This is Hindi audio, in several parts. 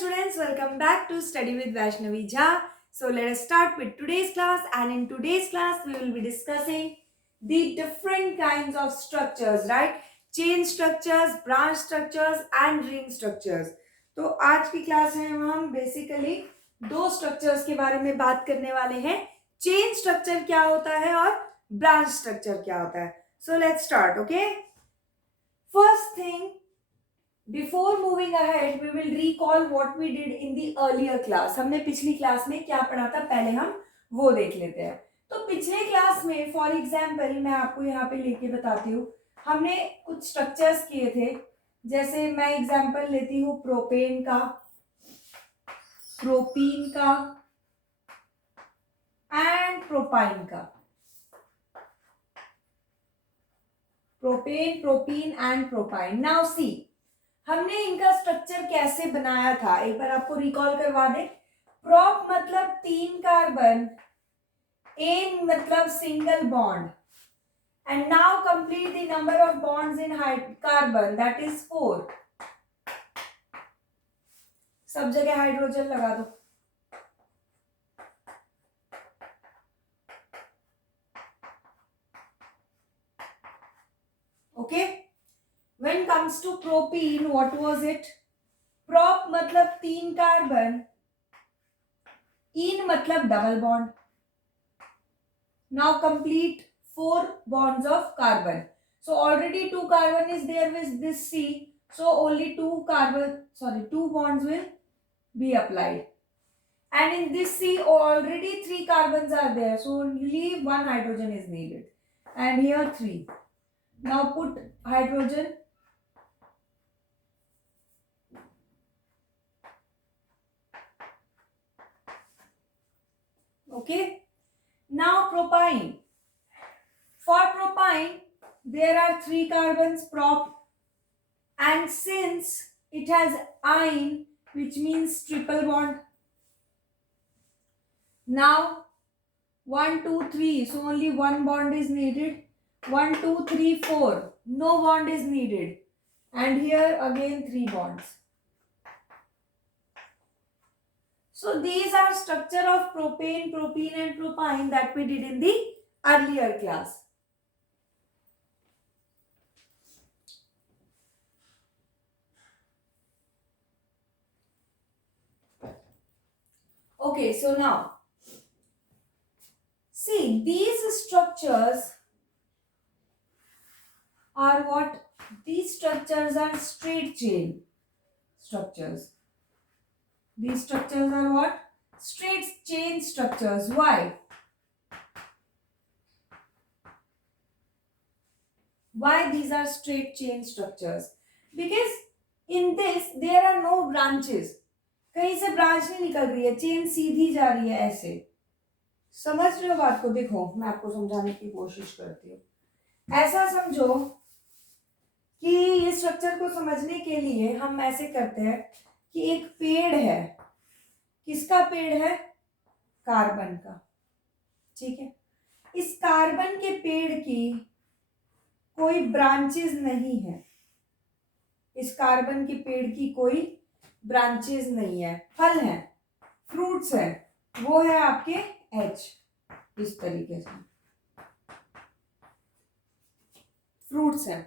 students, welcome back to Study with Vaishnavi Jha. So let us start with today's class, and in today's class we will be discussing the different kinds of structures, right? Chain structures, branch structures and ring structures. तो आज की क्लास में हम बेसिकली दो स्ट्रक्चर्स के बारे में बात करने वाले हैं. चेन स्ट्रक्चर क्या होता है और ब्रांच स्ट्रक्चर क्या होता है. So let's start. Okay, first thing, before moving ahead we will recall what we did in the earlier class. हमने पिछली क्लास में क्या पढ़ा था पहले हम वो देख लेते हैं. तो पिछले क्लास में फॉर एग्जांपल मैं आपको यहाँ पे लेके बताती हूँ, हमने कुछ स्ट्रक्चर्स किए थे. जैसे मैं एग्जांपल लेती हूँ प्रोपेन का, प्रोपीन का एंड प्रोपाइन का. Propane, propene and propyne. Now see, हमने इनका स्ट्रक्चर कैसे बनाया था एक बार आपको रिकॉल करवा दे. प्रोप मतलब 3 कार्बन, एन मतलब single bond, and now complete the number of bonds in carbon, that is 4. सब जगह हाइड्रोजन लगा दो. Okay, when comes to propene, what was it? prop मतलब 3 कार्बन, इन मतलब double bond. now complete 4 bonds of carbon. so already 2 carbon is there with this C, so only 2 bonds will be applied, and in this C already 3 carbons are there, so only 1 hydrogen is needed, and here 3. now put hydrogen. Okay, now propine. For propine there are 3 carbons prop, and since it has ine which means triple bond, now 1 2 3, so only 1 bond is needed. 1 2 3 4, no bond is needed, and here again 3 bonds. So these are structure of propane, propene and propine that we did in the earlier class. Okay, so now see, these structures are what? These structures are straight chain structures. These structures are what? Straight chain structures. Why? Why these are straight chain structures? Because in this there are no branches. कहीं से ब्रांच नहीं निकल रही है, चेन सीधी जा रही है ऐसे. समझ रहे हो बात को? देखो मैं आपको समझाने की कोशिश करती हूँ. ऐसा समझो कि ये स्ट्रक्चर को समझने के लिए हम ऐसे करते हैं कि एक पेड़ है. किसका पेड़ है? कार्बन का. ठीक है, इस कार्बन के पेड़ की कोई ब्रांचेस नहीं है. इस कार्बन के पेड़ की कोई ब्रांचेस नहीं है. फल है, फ्रूट्स है, वो है आपके एच. इस तरीके से फ्रूट्स है.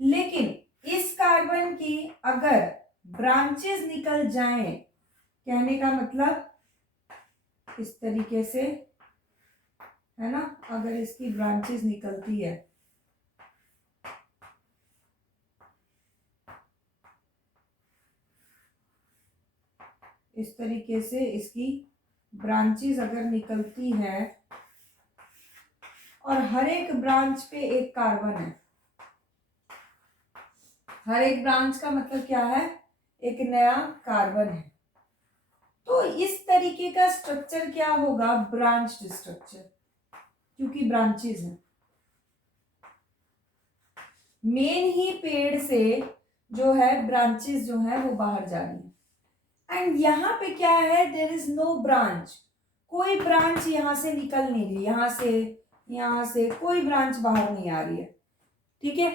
लेकिन इस कार्बन की अगर ब्रांचेस निकल जाएं, कहने का मतलब इस तरीके से है ना, अगर इसकी ब्रांचेस निकलती है इस तरीके से, इसकी ब्रांचेस अगर निकलती है और हर एक ब्रांच पे एक कार्बन है. हर एक ब्रांच का मतलब क्या है? एक नया कार्बन है. तो इस तरीके का स्ट्रक्चर क्या होगा? ब्रांच्ड स्ट्रक्चर, क्योंकि ब्रांचेस हैं. मेन ही पेड़ से जो है ब्रांचेस जो है वो बाहर जा रही है. एंड यहाँ पे क्या है? There is no branch. कोई ब्रांच यहाँ से निकल नहीं रही, यहाँ से कोई ब्रांच बाहर नहीं आ रही है. ठीक है,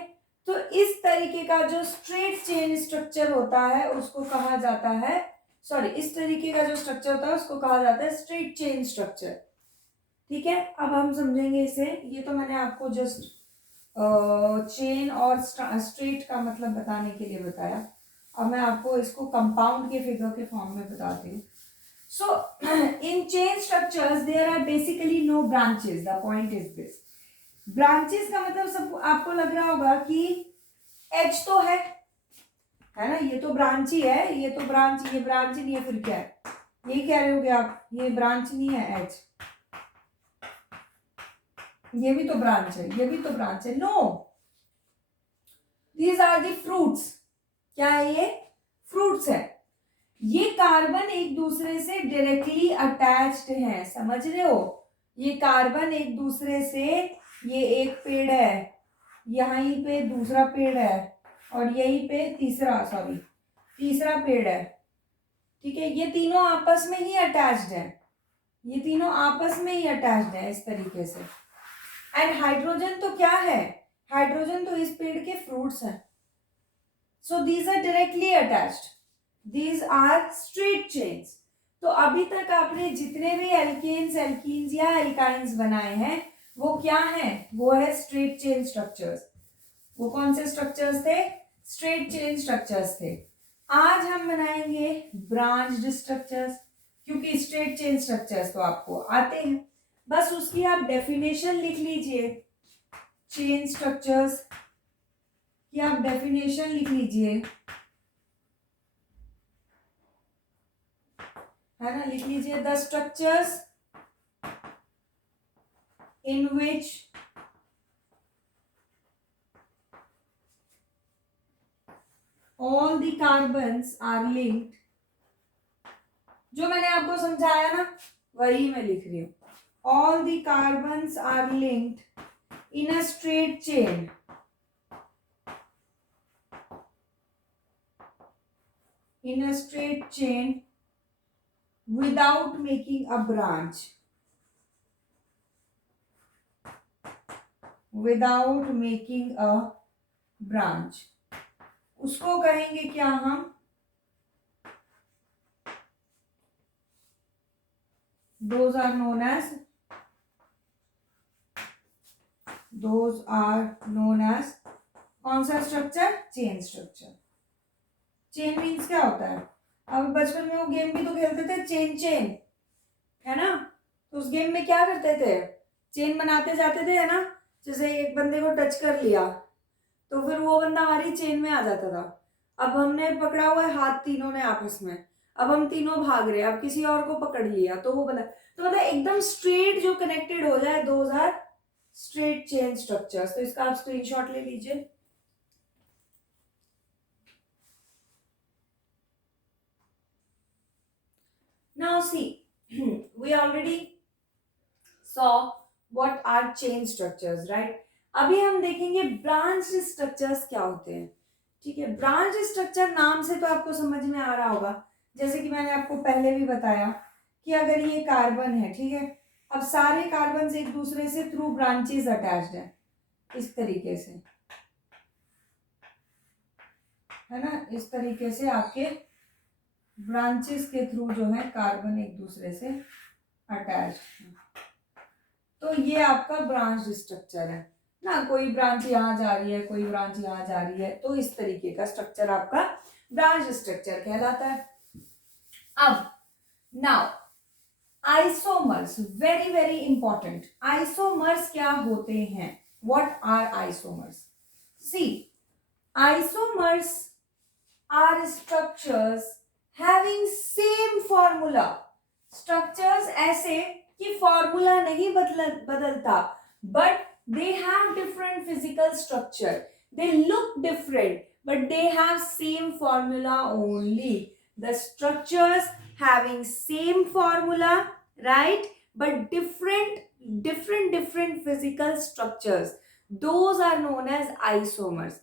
तो इस तरीके का जो स्ट्रेट चेन स्ट्रक्चर होता है उसको कहा जाता है, सॉरी, इस तरीके का जो स्ट्रक्चर होता है उसको कहा जाता है स्ट्रेट चेन स्ट्रक्चर। ठीक है, अब हम समझेंगे इसे। ये तो मैंने आपको जस्ट चेन और स्ट्रेट का मतलब बताने के लिए बताया। अब मैं आपको इसको कंपाउंड के फिगर के फॉर्म में बताती हूँ। So in chain structures there are basically no branches, the point is this. Branches का मतलब सब आपको लग रहा होगा कि एच तो है ना, ये तो ब्रांच ही है, ये तो ब्रांच, ये ब्रांच नहीं है, फिर क्या है, यही कह रहे होगे आप, ये ब्रांच नहीं है एच, ये भी तो ब्रांच है, ये भी तो ब्रांच है। No, these are the fruits. क्या है ये? फ्रूट्स है। ये कार्बन एक दूसरे से डायरेक्टली अटैच्ड है, समझ रहे हो? ये कार्बन एक दूसरे से, ये एक पेड़ है, यहीं पे दूसरा पेड़ है, और यहीं पे तीसरा पेड़ है। ठीक है, ये तीनों आपस में ही अटैच्ड है, ये तीनों आपस में ही अटैच्ड है इस तरीके से। एंड हाइड्रोजन तो क्या है? हाइड्रोजन तो इस पेड़ के फ्रूट्स हैं। So these are directly attached, these are straight chains. तो अभी तक आपने जितने भी एल्केन्स, एल्कीन्स या एल्काइंस बनाए हैं वो क्या है? वो है स्ट्रेट चेन स्ट्रक्चर्स। वो कौन से स्ट्रक्चर्स थे? स्ट्रेट चेन स्ट्रक्चर्स थे। आज हम बनाएंगे ब्रांच्ड स्ट्रक्चर्स, क्योंकि स्ट्रेट चेन स्ट्रक्चर्स तो आपको आते हैं, बस उसकी आप डेफिनेशन लिख लीजिए। चेन स्ट्रक्चर्स की आप डेफिनेशन लिख लीजिए, है ना, लिख लीजिए। The structures in which all the carbons are linked, जो मैंने आपको समझाया ना वही मैं लिख रही हूँ। all the carbons are linked in a straight chain, in a straight chain without making a branch, without making a branch, उसको कहेंगे क्या हम? those are known as कौन सा structure? Chain structure. Chain means क्या होता है? अब बचपन में वो गेम भी तो खेलते थे, चेन चेन, है ना? तो उस गेम में क्या करते थे? चेन बनाते जाते थे, है ना? जैसे एक बंदे को टच कर लिया तो फिर वो बंदा हमारी चेन में आ जाता था। अब हमने पकड़ा हुआ है हाथ तीनों ने आपस में, अब हम तीनों भाग रहे हैं, अब किसी और को पकड़ लिया तो वो बंदा, तो मतलब एकदम स्ट्रेट जो कनेक्टेड हो जाए, those are straight chain structures. तो इसका आप स्क्रीनशॉट ले लीजिए। Now see, we already saw what are chain structures, right? अभी हम देखेंगे ब्रांच स्ट्रक्चर्स क्या होते हैं। ठीक है, ब्रांच स्ट्रक्चर नाम से तो आपको समझ में आ रहा होगा, जैसे कि मैंने आपको पहले भी बताया कि अगर ये कार्बन है, ठीक है, अब सारे कार्बन एक दूसरे से थ्रू ब्रांचेस अटैच्ड है इस तरीके से, है ना, इस तरीके से आपके ब्रांचेस के थ्रू जो है कार्बन एक दूसरे से अटैच्ड है। तो ये आपका ब्रांच स्ट्रक्चर है ना, कोई ब्रांच यहाँ जा रही है, कोई ब्रांच यहाँ जा रही है, तो इस तरीके का स्ट्रक्चर आपका ब्रांच स्ट्रक्चर कहलाता है। अब now isomers, very very important. Isomers क्या होते हैं? What are isomers? See, isomers are structures having same formula. Structures ऐसे कि फॉर्मूला नहीं बदलता, but they have different physical structure, they look different but they have same formula only. The structures having same formula, right, but different physical structures, those are known as isomers.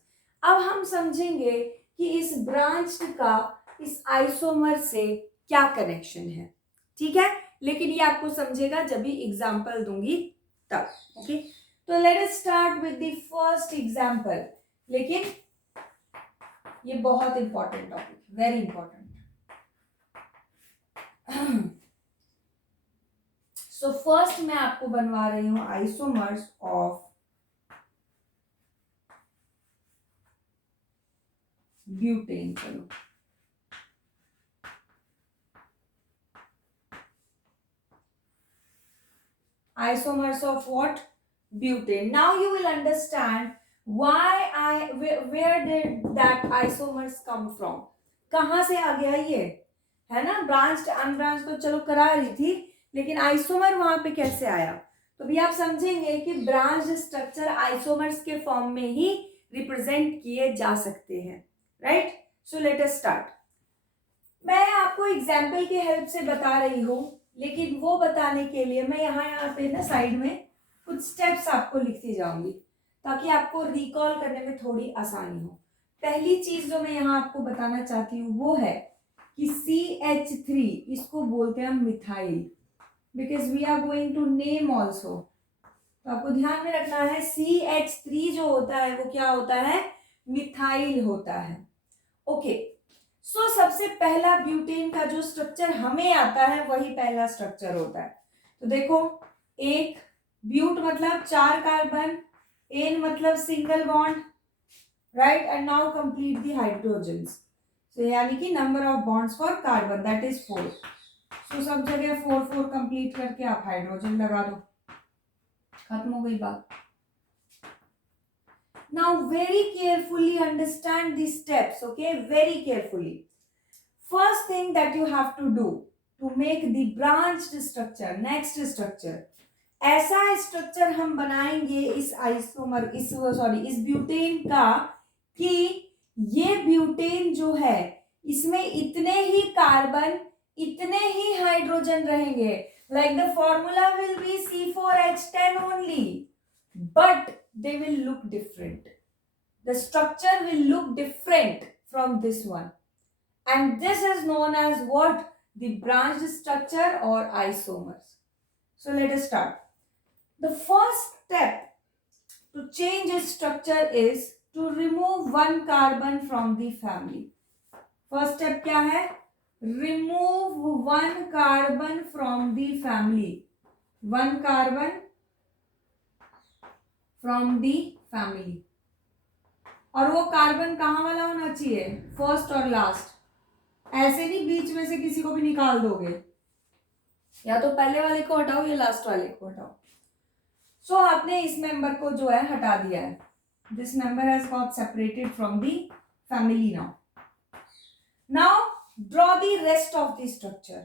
अब हम समझेंगे कि इस ब्रांच का इस आइसोमर से क्या कनेक्शन है। ठीक है, लेकिन ये आपको समझेगा जब भी एग्जाम्पल दूंगी तब। ओके, तो let us start with the first example. लेकिन ये बहुत important topic, very important. So first मैं आपको बनवा रही हूं आइसोमर्स ऑफ ब्यूटेन। चलो isomers of what? Butane. Now you will understand why where did that isomers come from? कहाँ से आ गया ये, है ना? ब्रांच्ड अनब्रांच्ड तो चलो करा रही थी, लेकिन आइसोमर वहां पे कैसे आया? तो भी आप समझेंगे कि ब्रांच्ड स्ट्रक्चर आइसोमर्स के फॉर्म में ही रिप्रेजेंट किए जा सकते हैं, right? So let us start. मैं आपको एग्जाम्पल के हेल्प से बता रही हूँ, लेकिन वो बताने के लिए मैं यहाँ पे ना साइड में कुछ स्टेप्स आपको लिखती जाऊंगी ताकि आपको रिकॉल करने में थोड़ी आसानी हो। पहली चीज जो मैं यहाँ आपको बताना चाहती हूँ वो है कि CH3 इसको बोलते हैं हम methyl, because we are going to name also. तो आपको ध्यान में रखना है CH3 जो होता है वो क्या होता है? मिथाइल होता है। ओके, सो सबसे पहला ब्यूटेन का जो स्ट्रक्चर हमें आता है वही पहला स्ट्रक्चर होता है। तो देखो, एक ब्यूट मतलब 4 कार्बन, एन मतलब single bond, right? And now complete the hydrogens. So यानी कि number of bonds for carbon that is 4। So सब जगह 4 4 कंप्लीट करके आप हाइड्रोजन लगा दो, खत्म हो गई बात। Now very carefully understand these steps, okay? Very carefully. First thing that you have to do to make the branched structure, next structure, ऐसा स्ट्रक्चर हम बनाएंगे इस आइसोमर इस ब्यूटेन का कि ये ब्यूटेन जो है इसमें इतने ही कार्बन, इतने ही हाइड्रोजन रहेंगे। Like the formula will be C4H10 only, but they will look different. The structure will look different from this one, and this is known as what? The branched structure or isomers. So let us start. The first step to change its structure is to remove one carbon from the family. First step क्या है? Remove one carbon from the family. One carbon from the family. और वो कार्बन कहाँ वाला होना चाहिए? फर्स्ट और लास्ट। ऐसे नहीं बीच में से किसी को भी निकाल दोगे, या तो पहले वाले को हटाओ या लास्ट वाले को हटाओ। सो आपने इस मेंबर को जो है हटा दिया है। This member has got separated from the family. Now draw the rest of the structure.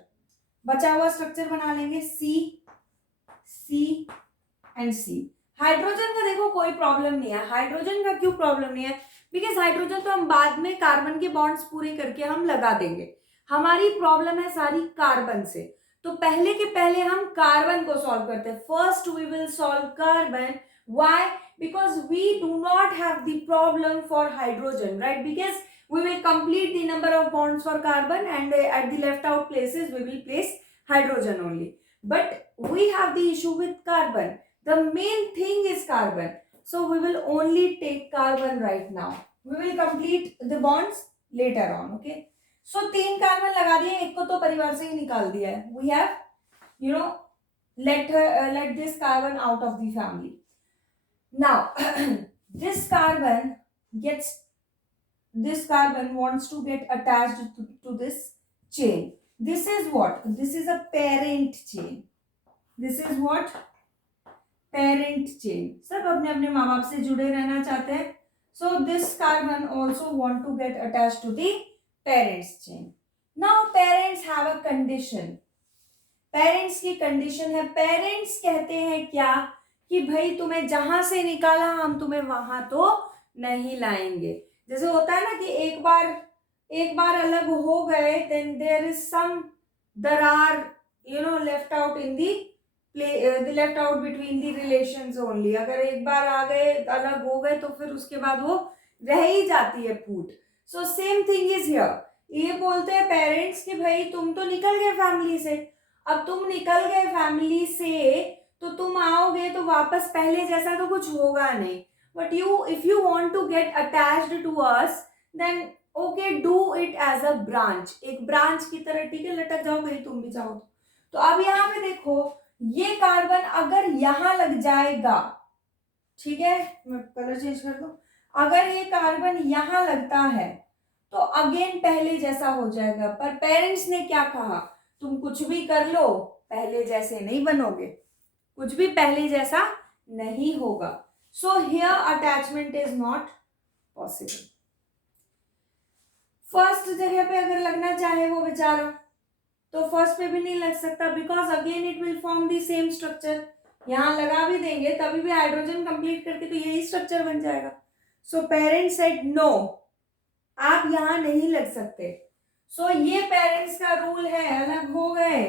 बचा हुआ स्ट्रक्चर बना लेंगे C एंड C। हाइड्रोजन का देखो कोई प्रॉब्लम नहीं है। हाइड्रोजन का क्यों प्रॉब्लम नहीं है? बिकॉज हाइड्रोजन तो हम बाद में कार्बन के बॉन्ड्स पूरे करके हम लगा देंगे। हमारी प्रॉब्लम है सारी कार्बन से। तो पहले के पहले हम कार्बन को सॉल्व करते हैं। First we will solve carbon. Why? Because we do not have the problem for hydrogen, right? Because we will complete the number of bonds for carbon, and at the left out places we will place hydrogen only. But we have the issue with carbon. The main thing is carbon, so we will only take carbon right now. We will complete the bonds later on, okay? So 3 carbon लगा दिए, एक को तो परिवार से ही निकाल दिया है। We have let this carbon out of the family. Now this carbon wants to get attached to this chain. This is what? This is a parent chain. This is what? Parent chain. सब अपने अपने माँ बाप से जुड़े रहना चाहते हैं. So this carbon also want to get attached to the parents chain. Now parents have a condition. Parents की condition है, parents कहते हैं क्या कि भाई तुम्हें जहां से निकाला हम तुम्हें वहां तो नहीं लाएंगे. जैसे होता है ना कि एक बार अलग हो गए, then there is some दरार left out in the left out between the relations only. अगर एक बार आ गए अलग हो गए तो फिर उसके बाद वो रह ही जाती है foot. So same thing is here. ये बोलते हैं पेरेंट्स कि भाई तुम तो निकल गए फैमिली से. अब तुम निकल गए फैमिली से तो तुम आओगे तो वापस पहले जैसा तो कुछ होगा नहीं. but if you want to get attached to us, then okay, do it as a branch, एक ब्रांच की तरह, ठीक है, लटक जाओ कहीं तुम भी चाहो तो अब यहाँ पे देखो, ये कार्बन अगर यहाँ लग जाएगा, ठीक है, मैं कलर चेंज कर दूं, अगर ये कार्बन यहाँ लगता है तो अगेन पहले जैसा हो जाएगा, पर पेरेंट्स ने क्या कहा, तुम कुछ भी कर लो पहले जैसे नहीं बनोगे, कुछ भी पहले जैसा नहीं होगा. So here attachment is not possible. First जगह पे अगर लगना चाहे वो बेचारा, तो फर्स्ट पे भी नहीं लग सकता, because again it will form the same structure. यहां लगा भी देंगे तभी भी हाइड्रोजन कंप्लीट करके तो यही स्ट्रक्चर बन जाएगा. सो पेरेंट्स सेड नो, आप यहां नहीं लग सकते. सो ये पेरेंट्स का रूल है, अलग हो गए.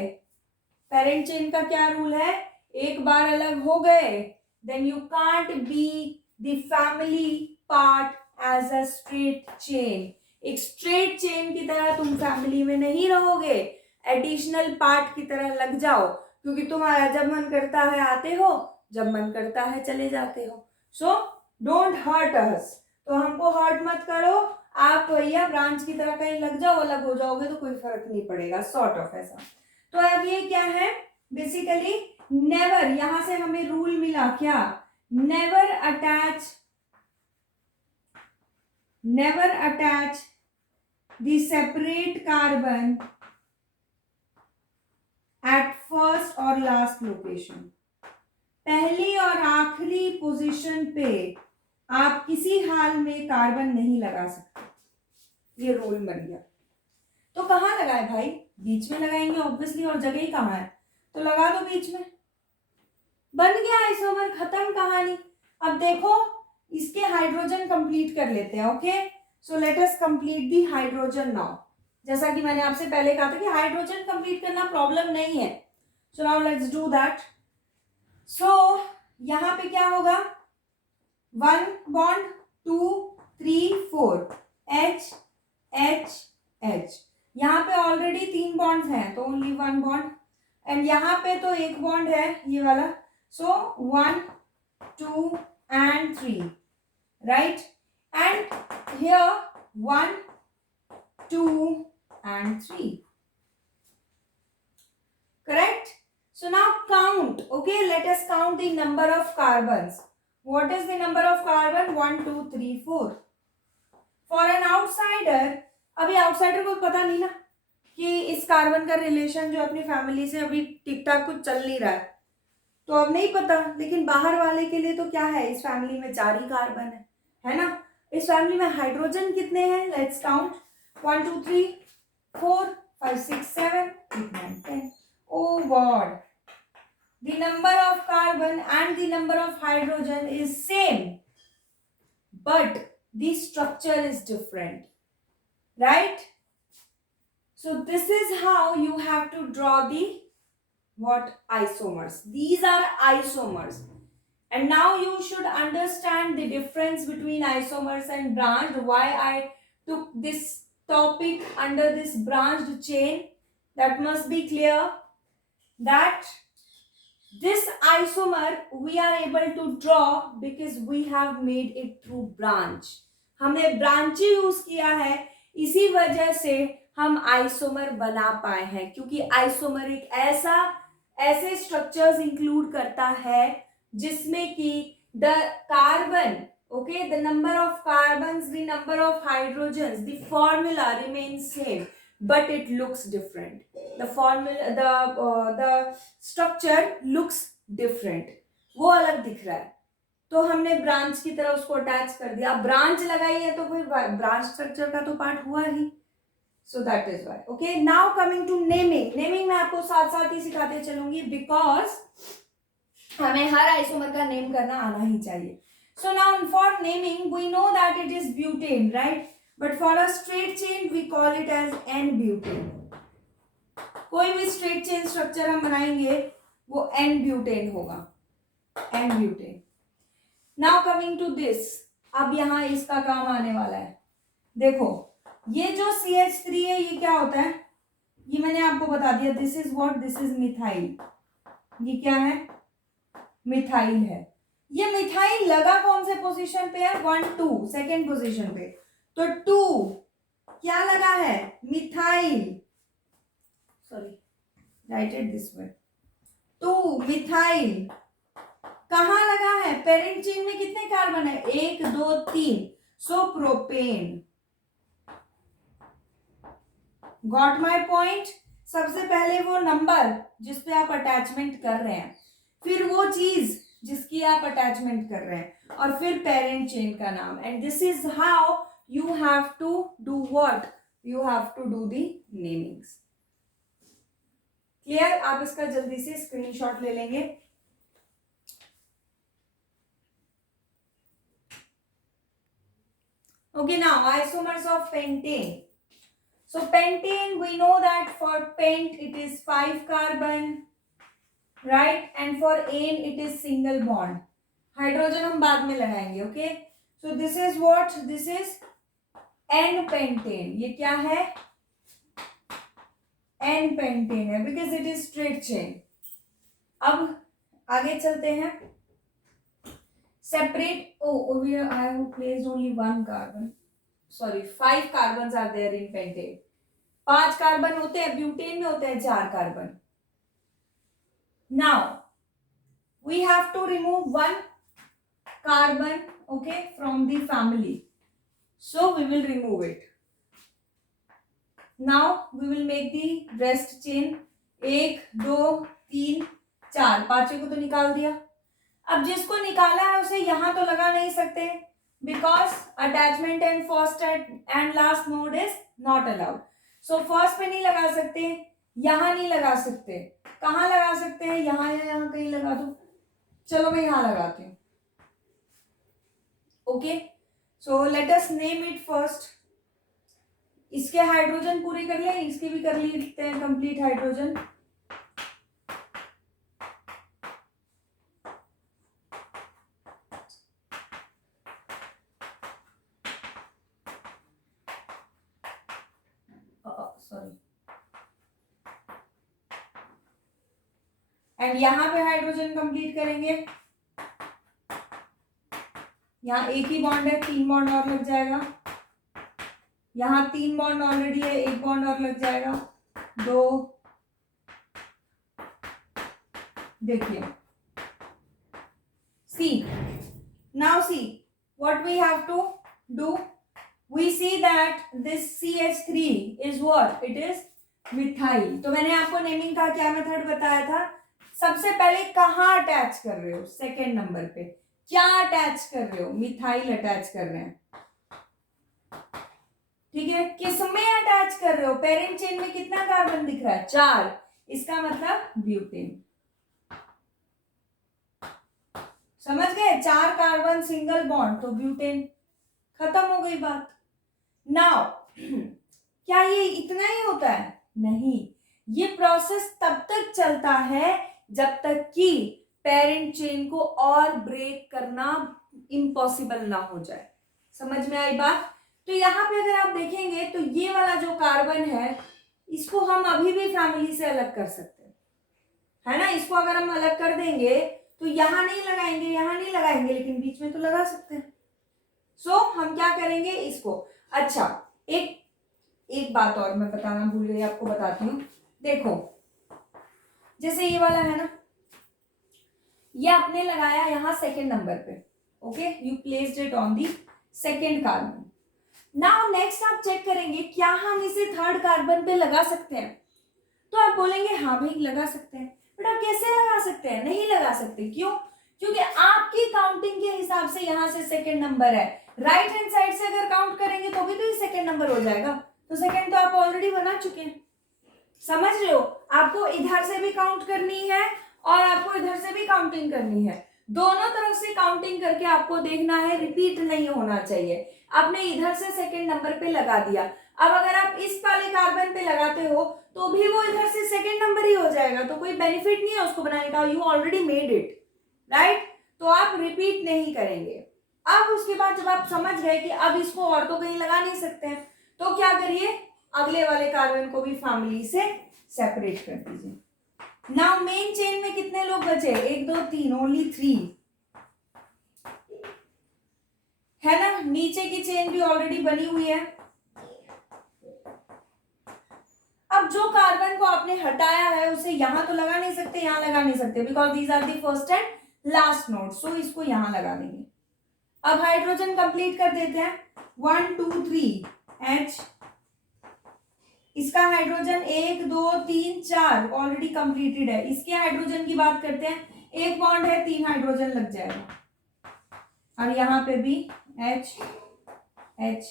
पेरेंट चेन का क्या रूल है, एक बार अलग हो गए then you can't be the family part as a straight chain. एक स्ट्रेट चेन की तरह तुम फैमिली में नहीं रहोगे, एडिशनल पार्ट की तरह लग जाओ, क्योंकि तुम्हारा जब मन करता है आते हो, जब मन करता है चले जाते हो. सो डोंट हर्ट अस, तो हमको हर्ट मत करो, आप भैया ब्रांच की तरह कहीं लग जाओ, अलग हो जाओगे तो कोई फर्क नहीं पड़ेगा, सॉर्ट ऑफ ऐसा. तो अब ये क्या है, बेसिकली नेवर, यहां से हमें रूल मिला क्या, never attach the separate carbon at first और लास्ट लोकेशन. पहली और आखिरी पोजीशन पे आप किसी हाल में कार्बन नहीं लगा सकते, ये रूल बन गया. तो कहाँ लगाए भाई, बीच में लगाएंगे ऑब्वियसली, और जगह ही कहाँ है, तो लगा दो बीच में, बन गया आइसोमर, खत्म कहानी. अब देखो इसके हाइड्रोजन कंप्लीट कर लेते हैं. Okay, so let us complete the hydrogen now. जैसा कि मैंने आपसे पहले कहा था कि हाइड्रोजन कंप्लीट करना प्रॉब्लम नहीं है. So now let's do that. So यहां पे क्या होगा, 1 बॉन्ड 2 3 4 H H H. यहाँ पे ऑलरेडी 3 बॉन्ड्स हैं तो ओनली 1 बॉन्ड, एंड यहाँ पे तो एक बॉन्ड है ये वाला. सो 1 2 and 3, right? And here 1 2 and 3, correct? So now count. Okay, let us count the number of carbons. What is the number of carbon? 1 2 3 4. For an outsider, अभी आउटसाइडर को पता नहीं ना कि इस कार्बन का रिलेशन जो अपनी फैमिली से अभी ठीक ठाक कुछ चल नहीं रहा है, तो अब नहीं पता. लेकिन बाहर वाले के लिए तो क्या है, इस फैमिली में 4 ही कार्बन है ना. इस फैमिली में हाइड्रोजन कितने हैं, let's count. 1 2 3 4 5 6 7 8 9 10. Oh God, the number of carbon and the number of hydrogen is same, but the structure is different, right? So this is how you have to draw the what, isomers. These are isomers, and now you should understand the difference between isomers and branched, why I took this topic under this branched chain. That must be clear that this isomer we are able to draw because we have made it through branch. हमने ब्रांच यूज किया है, इसी वजह से हम आइसोमर बना पाए हैं, क्योंकि आइसोमर एक ऐसे स्ट्रक्चर्स इंक्लूड करता है जिसमें कि the carbon, okay, the number of carbons, the number of hydrogens, the formula remains same, but it looks different. The formula, the structure looks different, वो अलग दिख रहा है. तो हमने ब्रांच की तरह उसको अटैच कर दिया. अब ब्रांच लगाई है तो कोई ब्रांच स्ट्रक्चर का तो पार्ट हुआ ही. So that is why. Okay, now coming to naming. Naming मैं आपको साथ साथ ही सिखाते चलूंगी, because हमें हर आइसोमर का नेम करना आना ही चाहिए. So now for naming we know that it is butane, right? But for a straight chain we call it as N-butane. कोई भी straight chain structure हम बनाएंगे वो N-butane होगा, N-butane. Now coming to this, अब यहाँ इसका काम आने वाला है. देखो ये जो CH3 है ये क्या होता है, ये मैंने आपको बता दिया. This is what, this is methyl. ये क्या है, मिथाइल है. ये मिथाइल लगा कौन से पोजीशन पे है, 1 2 सेकेंड पोजीशन पे, तो 2 क्या लगा है, methyl, sorry right it this way, 2 methyl कहाँ लगा है, पेरेंट चेन में कितने कार्बन है, 1 2 3, सो प्रोपेन। Got my point. सबसे पहले वो नंबर जिसपे आप अटैचमेंट कर रहे हैं, फिर वो चीज जिसकी आप अटैचमेंट कर रहे हैं, और फिर पेरेंट चेन का नाम। And this is how you have to do what, you have to do the namings. Clear? आप इसका जल्दी से स्क्रीनशॉट ले लेंगे। Okay, now isomers of pentane. So pentane, we know that for pent it is 5 carbon, right? And for ane it is single bond. Hydrogen हम बाद में लगाएंगे, okay? So this is what? This is N-pentane. ये क्या है? N-pentane है because it is straight chain. अब आगे चलते हैं. Separate. Oh, I have placed only 1 carbon. Sorry, 5 carbons are there in pentane. 5 carbon होते हैं, ब्यूटेन में होते हैं 4 carbon. Now we have to remove 1 carbon, okay, from the family. So we will remove it. Now we will make the rest chain. 1 2 3 4, पांचवें को तो निकाल दिया. अब जिसको निकाला है उसे यहां तो लगा नहीं सकते, because attachment and first and last node is not allowed. So first पे नहीं लगा सकते, यहां नहीं लगा सकते, कहाँ लगा सकते हैं, यहां या यहां कहीं लगा दो. चलो मैं यहां लगाती हूँ. Okay, so let us name it first. इसके हाइड्रोजन पूरे कर ले, इसके भी कर लेते हैं कंप्लीट हाइड्रोजन. सॉरी, एंड यहां पे हाइड्रोजन कंप्लीट करेंगे. यहाँ एक ही बॉन्ड है, 3 बॉन्ड और लग जाएगा. यहाँ 3 बॉन्ड ऑलरेडी है, 1 बॉन्ड और लग जाएगा. 2, देखिए, see, now see what we have to do. We see that this CH3 is what? It is methyl. तो मैंने आपको नेमिंग का क्या मेथड बताया था. सबसे पहले कहाँ अटैच कर रहे हो, सेकेंड नंबर पे क्या अटैच कर रहे हो, मिथाइल अटैच कर रहे हैं. ठीक है, किसमें अटैच कर रहे हो, पेरेंट चेन में कितना कार्बन दिख रहा है, 4. इसका मतलब ब्यूटेन. समझ गए, 4 कार्बन सिंगल बॉन्ड तो ब्यूटेन. खत्म हो गई बात. नाउ क्या ये इतना ही होता है, नहीं. ये प्रोसेस तब तक चलता है जब तक कि पेरेंट चेन को और ब्रेक करना इम्पॉसिबल ना हो जाए. समझ में आई बात. तो यहाँ पे अगर आप देखेंगे तो ये वाला जो कार्बन है इसको हम अभी भी फैमिली से अलग कर सकते हैं, है ना. इसको अगर हम अलग कर देंगे तो यहाँ नहीं लगाएंगे, यहाँ नहीं लगाएंगे, लेकिन बीच में तो लगा सकते हैं. सो हम क्या करेंगे इसको. अच्छा, एक बात और मैं बताना भूल गई, आपको बताती हूँ. देखो, जैसे ये वाला है ना, ये आपने लगाया यहाँ सेकेंड नंबर पे. Okay, you placed it on the second carbon. Now next आप चेक करेंगे क्या हम इसे थर्ड कार्बन पे लगा सकते हैं. तो आप बोलेंगे हाँ भाई लगा सकते हैं. बट आप कैसे लगा सकते हैं, नहीं लगा सकते. क्यों? क्योंकि आपकी काउंटिंग के हिसाब से यहाँ से सेकेंड नंबर है. राइट हैंड साइड से अगर काउंट करेंगे तो भी तो ये सेकेंड नंबर हो जाएगा. तो सेकेंड तो आप ऑलरेडी बना चुके हैं. समझ रहे हो, आपको इधर से भी काउंट करनी है और आपको इधर से भी काउंटिंग करनी है. दोनों तरफ से काउंटिंग करके आपको देखना है, रिपीट नहीं होना चाहिए. आपने इधर से सेकेंड नंबर पे लगा दिया, अब अगर आप इस वाले कार्बन पे लगाते हो तो भी वो इधर से सेकेंड नंबर ही हो जाएगा. तो कोई बेनिफिट नहीं है उसको बनाने का. You already made it, right. तो आप रिपीट नहीं करेंगे. अब उसके बाद जब आप समझ गए कि अब इसको और तो कहीं लगा नहीं सकते हैं, तो क्या करिए, अगले वाले कार्बन को भी फैमिली से सेपरेट कर दीजिए. नाउ मेन चेन में कितने लोग बचे, 1 2 3, ओनली 3. है ना, नीचे की चेन भी ऑलरेडी बनी हुई है। अब जो कार्बन को आपने हटाया है उसे यहां तो लगा नहीं सकते, यहां लगा नहीं सकते, because these are the first and last node, so इसको यहां लगा देंगे। अब हाइड्रोजन कंप्लीट कर देते हैं, 1 2 3 H, इसका हाइड्रोजन 1 2 3 4 ऑलरेडी कंप्लीटेड है। इसके हाइड्रोजन की बात करते हैं, एक बॉन्ड है, 3 हाइड्रोजन लग जाएगा, और यहां पे भी H H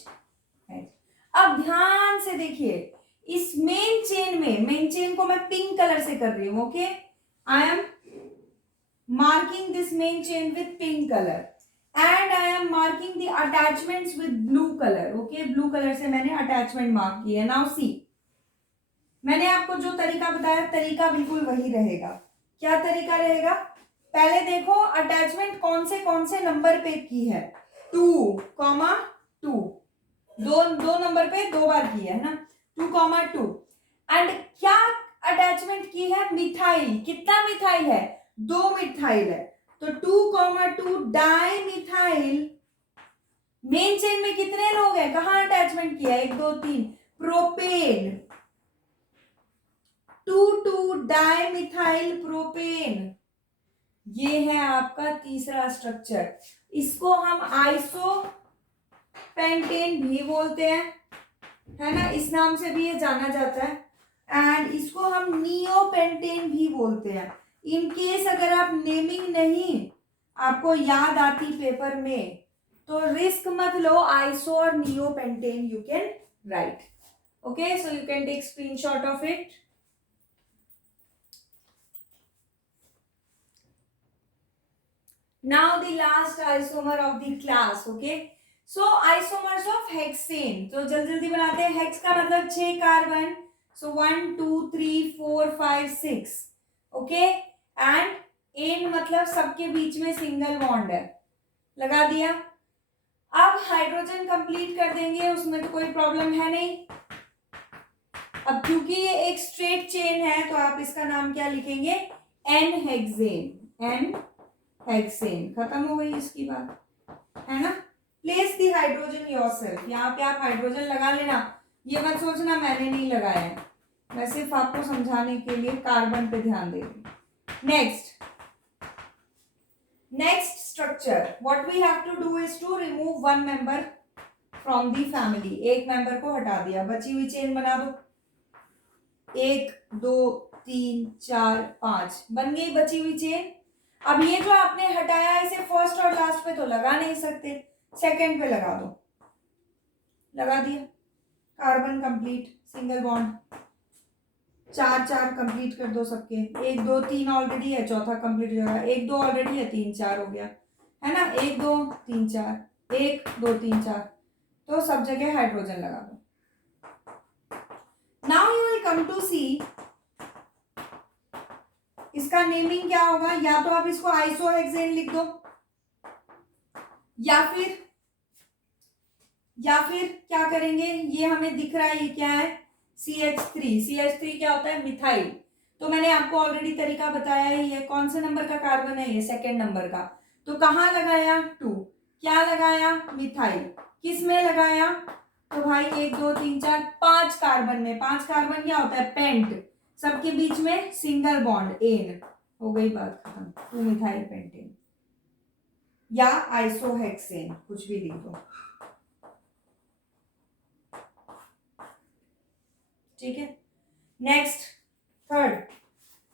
H। अब ध्यान से देखिए, इस मेन चेन में, मेन चेन को मैं पिंक कलर से कर रही हूं, okay, I am marking this main chain with pink colour and I am marking the attachments with blue colour, okay, blue colour से मैंने अटैचमेंट मार्क किए। नाउ सी, मैंने आपको जो तरीका बताया, तरीका बिल्कुल वही रहेगा। क्या तरीका रहेगा? पहले देखो अटैचमेंट कौन से नंबर पे की है, 2,2, दो नंबर पे 2 बार की है ना, 2,2, एंड क्या अटैचमेंट की है? मिथाइल। कितना मिथाइल है? 2 मिथाइल है, तो 2,2 डाई मिथाइल। मेन चेन में कितने लोग हैं, कहां अटैचमेंट किया? 1 2 3, प्रोपेन, 2,2 डाई मिथाइल प्रोपेन। ये है आपका तीसरा स्ट्रक्चर। इसको हम आइसो पेंटेन भी बोलते हैं, है ना, इस नाम से भी ये जाना जाता है, एंड इसको हम नियोपेंटेन भी बोलते हैं। इन केस अगर आप नेमिंग नहीं आपको याद आती पेपर में, तो रिस्क मत लो, आइसो और neopentane you can write, okay, so you can take screenshot of it. Now the last isomer of the class, okay? So isomers of hexane, तो जल्दी बनाते हैं। हेक्स का मतलब 6 कार्बन, so 1 2 3 4 5 6, ओके, एंड एन मतलब सबके बीच में सिंगल बॉन्ड है, लगा दिया। अब हाइड्रोजन कंप्लीट कर देंगे, उसमें तो कोई प्रॉब्लम है नहीं। अब क्योंकि ये एक स्ट्रेट चेन है, तो आप इसका नाम क्या लिखेंगे? N hexane, n hexane. खत्म हो गई इसकी बात, है ना। प्लेस दी हाइड्रोजन योरसेल्फ, यहाँ पे आप हाइड्रोजन लगा लेना, ये मत सोचना मैंने नहीं लगाया है, मैं सिर्फ आपको समझाने के लिए कार्बन पे ध्यान दे रही। Next structure, what we have to do is to remove one member from the family. एक मेंबर को हटा दिया, बची हुई चेन बना दो, 1 2 3 4 5 बन गई बची हुई चेन। अब ये जो आपने हटाया है, इसे फर्स्ट और लास्ट पे तो लगा नहीं सकते, सेकंड पे लगा दो, लगा दिया, carbon complete, single bond, 4 4 complete कर दो सबके, 1 2 3 ऑलरेडी है, चौथा कंप्लीट हो जाएगा, 1 2 ऑलरेडी है, 3 4 हो गया, है ना, 1 2 3 4, 1 2 3 4, तो सब जगह हाइड्रोजन लगा दो। Now you will come to see, इसका नेमिंग क्या होगा? या तो आप इसको आइसोहेक्सेन लिख दो, या फिर क्या करेंगे, ये हमें दिख रहा है, ये क्या है? CH3। CH3 क्या होता है? मिथाइल। तो मैंने आपको ऑलरेडी तरीका बताया है, ये कौन से नंबर का कार्बन है? ये सेकेंड नंबर का। तो कहाँ लगाया? 2। क्या लगाया? मिथाइल। किस में लगाया? तो भाई 1 2 3 4 5 कार्बन में। 5 कार्बन क्या होता है? पेंट, सबके बीच में सिंगल बॉन्ड, एन। हो गई बात खत्म, 2 मिथाइल पेंटेन या आइसोहेक्सेन, कुछ भी लिख दो, ठीक है। Next, third,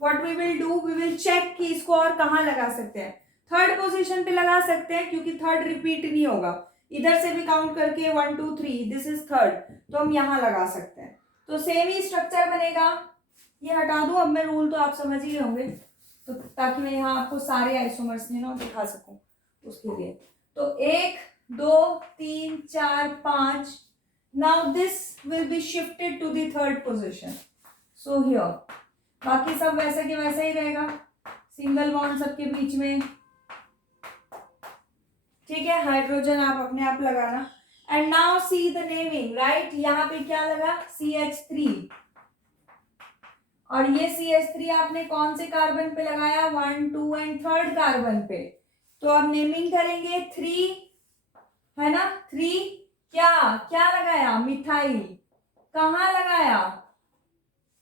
what we will do, we will check कि इसको और कहाँ लगा सकते हैं। थर्ड पोजीशन पे लगा सकते हैं, क्योंकि थर्ड रिपीट नहीं होगा, इधर से भी काउंट करके 1 2 3, दिस इज थर्ड, तो हम यहाँ लगा सकते हैं, तो सेम ही स्ट्रक्चर बनेगा। ये हटा दूं अब मैं, रूल तो आप समझ ही होंगे, तो ताकि मैं यहाँ आपको सारे आइसोमर्स में ना दिखा सकूं उसके लिए। तो 1 2 3 4 5, now this will be shifted to the third position, so here, बाकी सब वैसे के वैसा ही रहेगा, सिंगल बॉन्ड सबके बीच में, ठीक है। हाइड्रोजन आप अपने आप लगाना, and now see the naming, right, यहाँ पे क्या लगा? CH3, और ये CH3 आपने कौन से कार्बन पे लगाया? 1 2 एंड थर्ड कार्बन पे। तो अब नेमिंग करेंगे 3 है ना। 3 क्या क्या लगाया, मिथाइल। कहाँ लगाया,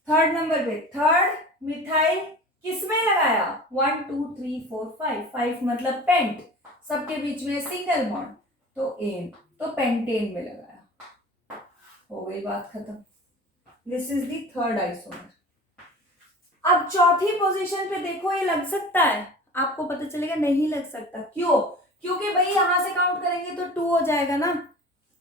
थर्ड नंबर पे, थर्ड मिथाइल किसमें लगाया, 1 2 3 4 5, 5 मतलब पेंट, सबके बीच में सिंगल बॉन्ड, तो एन, तो पेंटेन में लगाया। हो गई बात खत्म। This is the third isomer. अब चौथी पोजीशन पे देखो, ये लग सकता है, आपको पता चलेगा नहीं लग सकता। क्यों, क्योंकि भाई यहां से काउंट करेंगे तो 2 हो जाएगा ना।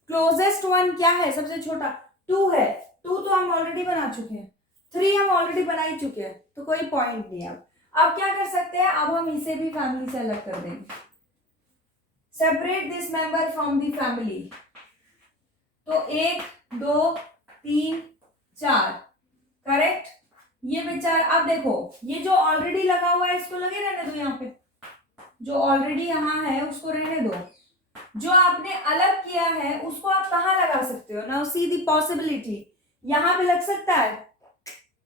क्लोजेस्ट वन क्या है, सबसे छोटा 2 है। 2 तो हम ऑलरेडी बना चुके हैं, 3 हम ऑलरेडी बना ही चुके हैं, तो कोई पॉइंट नहीं है। अब क्या कर सकते हैं, अब हम इसे भी फैमिली से अलग कर देंगे। Separate this member from the family. तो 1 2 3 4, करेक्ट। ये विचार, अब देखो ये जो ऑलरेडी लगा हुआ है इसको लगे रहने दो, यहाँ पे जो ऑलरेडी यहाँ है उसको रहने दो। जो आपने अलग किया है उसको आप कहाँ लगा सकते हो, नाउ सी दी पॉसिबिलिटी। यहाँ पे लग सकता है,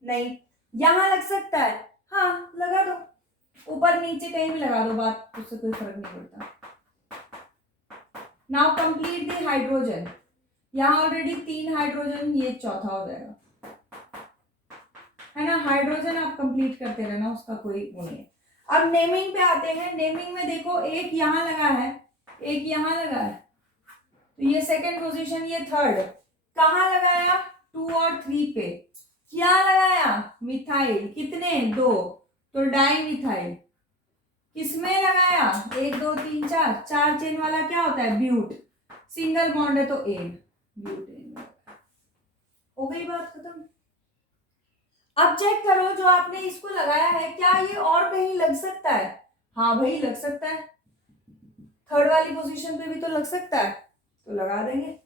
नहीं, यहाँ लग सकता है, हाँ लगा दो, ऊपर नीचे कहीं भी लगा दो, बात उससे कोई फर्क नहीं पड़ता। Now complete the hydrogen. यहाँ ऑलरेडी 3 हाइड्रोजन, ये चौथा हो जाएगा, है ना। हाइड्रोजन आप कंप्लीट करते रहना, उसका कोई वो नहीं है। अब नेमिंग पे आते हैं। नेमिंग में देखो, एक यहाँ लगा है, एक यहाँ लगा है, तो ये सेकंड पोजीशन, ये थर्ड। कहाँ लगाया, 2 और 3 पे। क्या लगाया, मिथाइल, कितने, 2, तो डाई मिथाइल। किसमें लगाया, 1 2 3 4, 4 चेन वाला क्या होता है, ब्यूट, सिंगल बॉन्ड है तो एन, ब्यूटेन। हो गई बात खत्म। अब चेक करो, जो आपने इसको लगाया है क्या ये और कहीं लग सकता है, हाँ भाई लग सकता है, थर्ड वाली पोजीशन पे भी तो लग सकता है, तो लगा देंगे।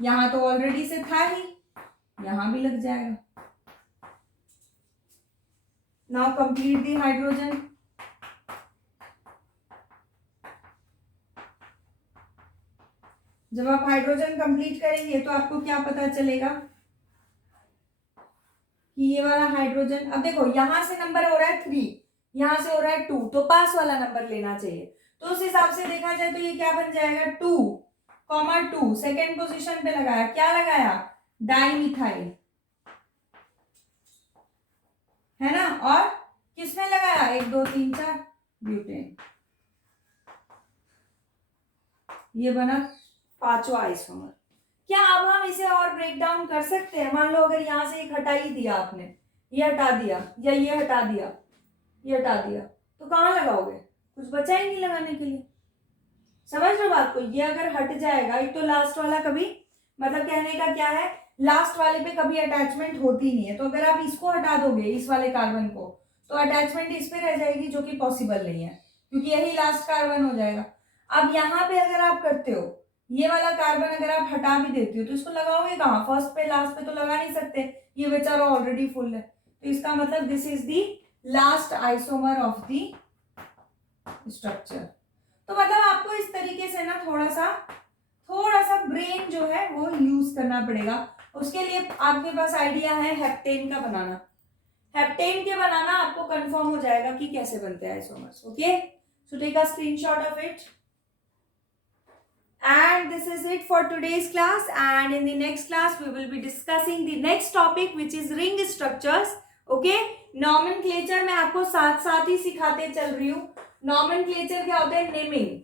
यहां तो ऑलरेडी से था ही, यहां भी लग जाएगा। Now complete the hydrogen. जब आप हाइड्रोजन कंप्लीट करेंगे तो आपको क्या पता चलेगा कि ये वाला हाइड्रोजन, अब देखो यहां से नंबर हो रहा है 3, यहां से हो रहा है 2, तो पास वाला नंबर लेना चाहिए। तो उस हिसाब से देखा जाए तो ये क्या बन जाएगा, 2,2। सेकेंड पोजीशन पे लगाया, क्या लगाया, डाइमिथाइल, है ना। और किसमें लगाया, 1 2 3 4, ब्यूटेन। ये बना पांचवा आइसोमर। क्या अब हम इसे और ब्रेक डाउन कर सकते हैं। मान लो अगर यहां से एक हटा ही दिया आपने, ये हटा दिया या ये हटा दिया, ये हटा दिया, तो कहाँ लगाओगे, कुछ बचा ही नहीं लगाने के लिए। समझ लो बात को, ये अगर हट जाएगा, एक तो लास्ट वाला कभी, मतलब कहने का क्या है, लास्ट वाले पे कभी अटैचमेंट होती नहीं है, तो अगर आप इसको हटा दोगे, इस वाले कार्बन को, तो अटैचमेंट इस पे रह जाएगी, जो कि पॉसिबल नहीं है, क्योंकि यही लास्ट कार्बन हो जाएगा। अब यहाँ पे अगर आप करते हो, ये वाला कार्बन अगर आप हटा भी देते हो, तो इसको लगाओगे कहाँ, फर्स्ट पे लास्ट पे तो लगा नहीं सकते, ये बेचारा ऑलरेडी फुल है, तो इसका मतलब this is the last isomer of the structure. तो मतलब आपको इस तरीके से ना थोड़ा सा ब्रेन जो है वो यूज करना पड़ेगा। उसके लिए आपके पास आइडिया है हेप्टेन का बनाना, हेप्टेन के बनाना आपको कंफर्म हो जाएगा कि कैसे बनते हैं isomers. Okay, so take a screenshot of it. And this is it for today's class, and in the next class we will be discussing the next topic which is ring structures. Okay, nomenclature मैं आपको साथ साथ ही सिखाते चल रही हूँ। nomenclature क्या होता है, नेमिंग।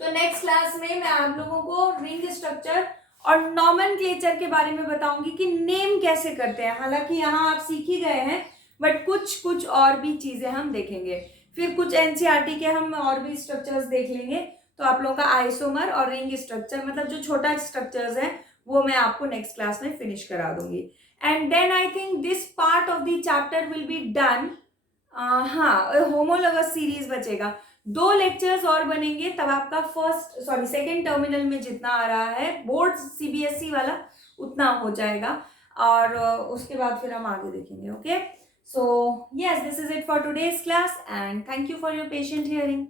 तो नेक्स्ट क्लास में मैं आप लोगों को रिंग स्ट्रक्चर और नॉमेनक्लेचर के बारे में बताऊंगी कि नेम कैसे करते हैं। हालांकि यहाँ आप सीख ही गए हैं, बट कुछ और भी चीजें हम देखेंगे। फिर कुछ एनसीईआरटी के हम और भी स्ट्रक्चर्स देख लेंगे। तो आप लोगों का आइसोमर और रिंग स्ट्रक्चर, मतलब जो छोटा स्ट्रक्चर्स है, वो मैं आपको नेक्स्ट क्लास में फिनिश करा दूंगी। And then I think this part of the chapter will be done. हाँ, होमोलोगस सीरीज बचेगा, 2 लेक्चर्स और बनेंगे, तब आपका सेकेंड टर्मिनल में जितना आ रहा है बोर्ड सीबीएसई वाला उतना हो जाएगा, और उसके बाद फिर हम आगे देखेंगे। Okay, so yes, this is it for today's class, and thank you for your patient hearing.